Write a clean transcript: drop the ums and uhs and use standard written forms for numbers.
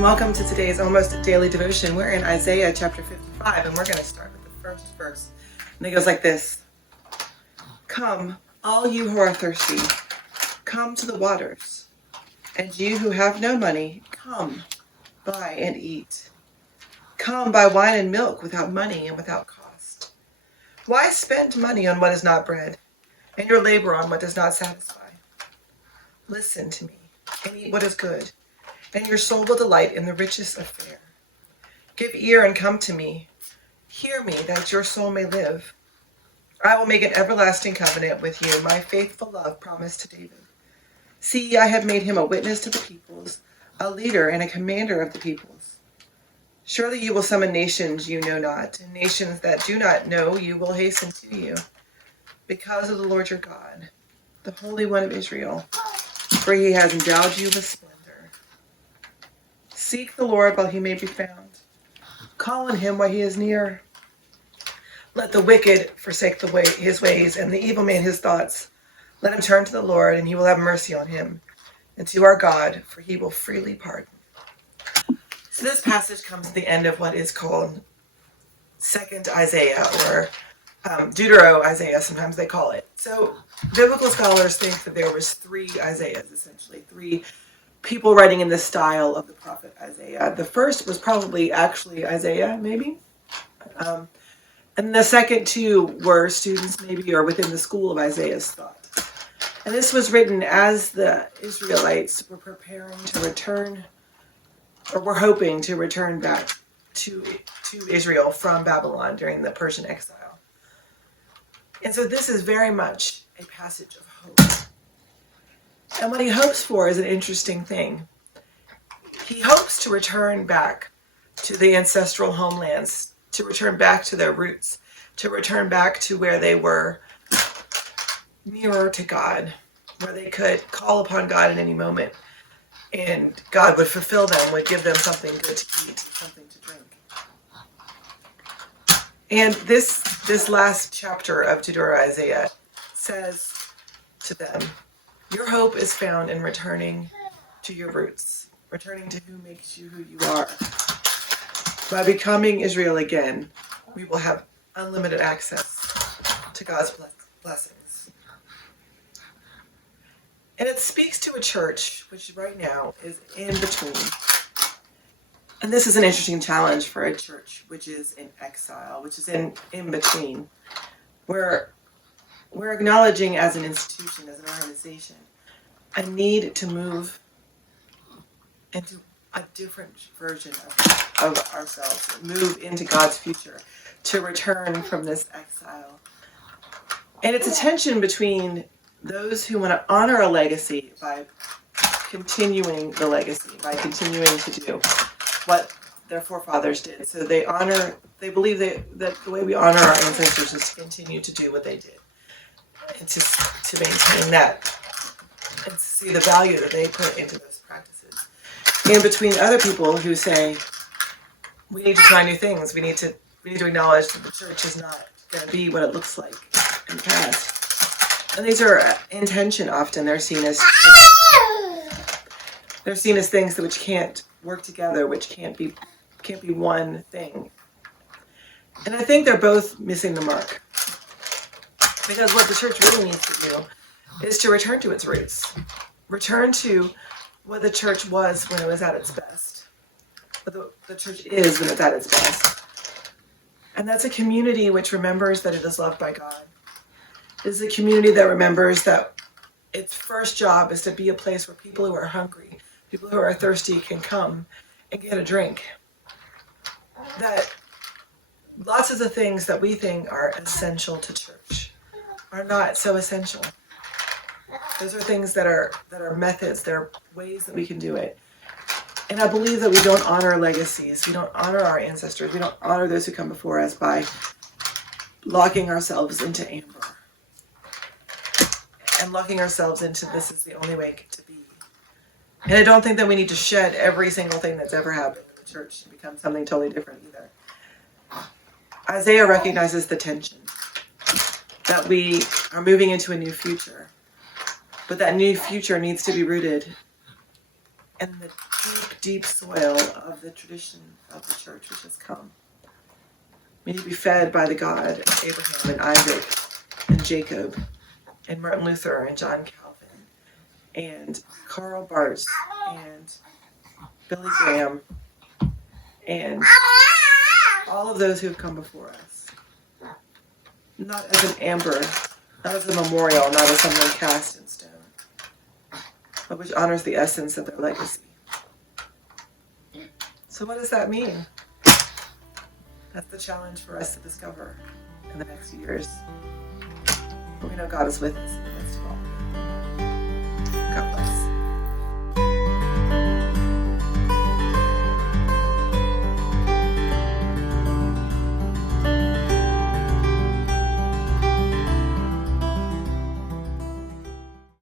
Welcome to today's almost daily devotion. We're in Isaiah chapter 55, and we're going to start with the first verse. And it goes like this. Come, all you who are thirsty, come to the waters. And you who have no money, come, buy and eat. Come, buy wine and milk without money and without cost. Why spend money on what is not bread, and your labor on what does not satisfy? Listen to me, and eat what is good, and your soul will delight in the richest of fare. Give ear and come to me. Hear me, that your soul may live. I will make an everlasting covenant with you, my faithful love promised to David. See, I have made him a witness to the peoples, a leader and a commander of the peoples. Surely you will summon nations you know not, and nations that do not know you will hasten to you, because of the Lord your God, the Holy One of Israel, for he has endowed you with splendor. Seek the Lord while he may be found. Call on him while he is near. Let the wicked forsake his ways, and the evil man his thoughts. Let him turn to the Lord, and he will have mercy on him, and to our God, for he will freely pardon. So this passage comes to the end of what is called Second Isaiah, or Deutero-Isaiah, sometimes they call it. So biblical scholars think that there was three Isaiahs, essentially, three people writing in the style of the prophet Isaiah. The first was probably actually Isaiah, maybe. And the second two were students, maybe, or within the school of Isaiah's thought. And this was written as the Israelites were preparing to return, or were hoping to return back to Israel from Babylon during the Persian exile. And so this is very much a passage of hope. And what he hopes for is an interesting thing. He hopes to return back to the ancestral homelands, to return back to their roots, to return back to where they were nearer to God, where they could call upon God at any moment, and God would fulfill them, would give them something good to eat, something to drink. And this last chapter of Deutero-Isaiah says to them, your hope is found in returning to your roots, returning to who makes you who you are. By becoming Israel again, we will have unlimited access to God's blessings. And it speaks to a church which right now is in between. And this is an interesting challenge for a church which is in exile, which is in between, where we're acknowledging as an institution, as an organization, a need to move into a different version of ourselves, move into God's future, to return from this exile. And it's a tension between those who want to honor a legacy by continuing the legacy, by continuing to do what their forefathers did. So they believe that the way we honor our ancestors is to continue to do what they did, and to maintain that, and to see the value that they put into those practices. In between other people who say, we need to try new things. We need to acknowledge that the church is not going to be what it looks like in the past. And these are in tension often. They're seen as things which can't work together, which can't be one thing. And I think they're both missing the mark. Because what the church really needs to do is to return to its roots. Return to what the church was when it was at its best. What the church is when it's at its best. And that's a community which remembers that it is loved by God. It is a community that remembers that its first job is to be a place where people who are hungry, people who are thirsty can come and get a drink. That lots of the things that we think are essential to church are not so essential. Those are things that are methods, they're ways that we can do it. And I believe that we don't honor legacies, we don't honor our ancestors, we don't honor those who come before us by locking ourselves into amber. And locking ourselves into this is the only way to be. And I don't think that we need to shed every single thing that's ever happened in the church to become something totally different either. Isaiah recognizes the tension, that we are moving into a new future. But that new future needs to be rooted and the deep, deep soil of the tradition of the church which has come. May you be fed by the God of Abraham and Isaac and Jacob and Martin Luther and John Calvin and Karl Barth and Billy Graham and all of those who have come before us. Not as an amber, not as a memorial, not as something cast in stone, but which honors the essence of their legacy. So what does that mean? That's the challenge for us to discover in the next years. But we know God is with us in the midst of all.